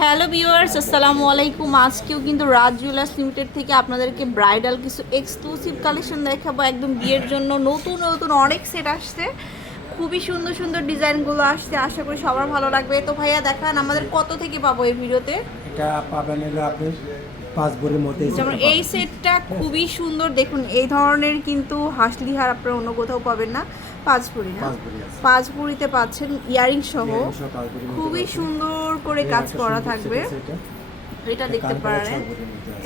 Hello viewers আসসালামু আলাইকুম। আজকেও কিন্তু রাজ জুয়েলার্স লিমিটেড থেকে আপনাদেরকে ব্রাইডাল কিছু এক্সক্লুসিভ কালেকশন দেখাবো। একদম বিয়ের জন্য নতুন নতুন অনেক সেট আসছে। খুবই সুন্দর সুন্দর ডিজাইনগুলো আসছে। আশা করি সবার ভালো লাগবে। তো ভাইয়া দেখান আমাদের কত থেকে পাবো এই ভিডিওতে? এটা পাবেন হলো আপনি পাঁচ ভরির মধ্যে যেমন এই সেটটা খুবই সুন্দর। দেখুন এই ধরনের কিন্তু হাসলি হার আপনারা অন্য কোথাও পাবেন না। পাঁচ ভরি না পাঁচ ভরি আছে পাচ্ছেন ইয়ারিং সহ। খুবই সুন্দর করে কাজ করা থাকবে। এটা। দেখতে পারেন।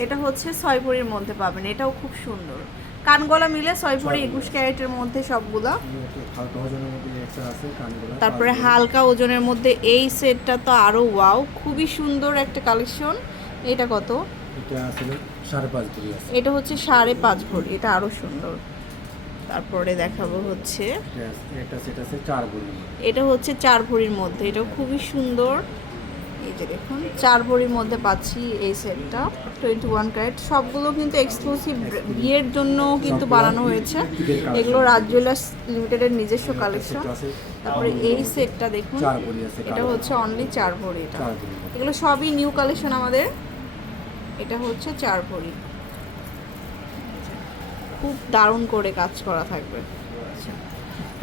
এটা হচ্ছে ছয় ভরির মধ্যে পাবেন। এটাও খুব সুন্দর। কানগলা মিলে ছয় ভরি একুশ ক্যারেটের মধ্যে সবগুলা। তারপরে হালকা ওজনের মধ্যে এই সেটটা তো আরও ওয়াও। খুবই সুন্দর একটা কালেকশন। এটা কত? এটা আসলে সাড়ে পাঁচ ভরি এটা হচ্ছে সাড়ে পাঁচ ভরি এটা আরও সুন্দর। তারপরে দেখাবো হচ্ছে। এটা হচ্ছে চার ভরির মধ্যে এটা খুবই সুন্দর। এই যে দেখুন চার ভরির মধ্যে পাচ্ছি এই সেটটা টোয়েন্টি ওয়ান ক্যারেট। সবগুলো কিন্তু এক্সক্লুসিভ বিয়ের জন্য কিন্তু বানানো হয়েছে। এগুলো রাজ জুয়েলার্স লিমিটেডের নিজস্ব কালেকশন তারপরে এই সেটটা দেখুন এটা হচ্ছে অনলি চার ভরি এটা। এগুলো সবই নিউ কালেকশন আমাদের। এটা হচ্ছে চার ভরি খুব দারুণ করে কাজ করা থাকবে। আচ্ছা।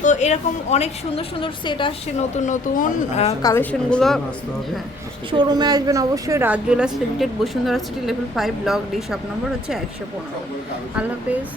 তো এরকম অনেক সুন্দর সুন্দর সেট আসছে নতুন নতুন কালেকশনগুলো আসতে হ্যাঁ। শোরুমে আসবেন অবশ্যই Raj Jewellers Limited Bashundhara City level five block D shop number হচ্ছে একশো পনেরো। আল্লাহ হাফেজ।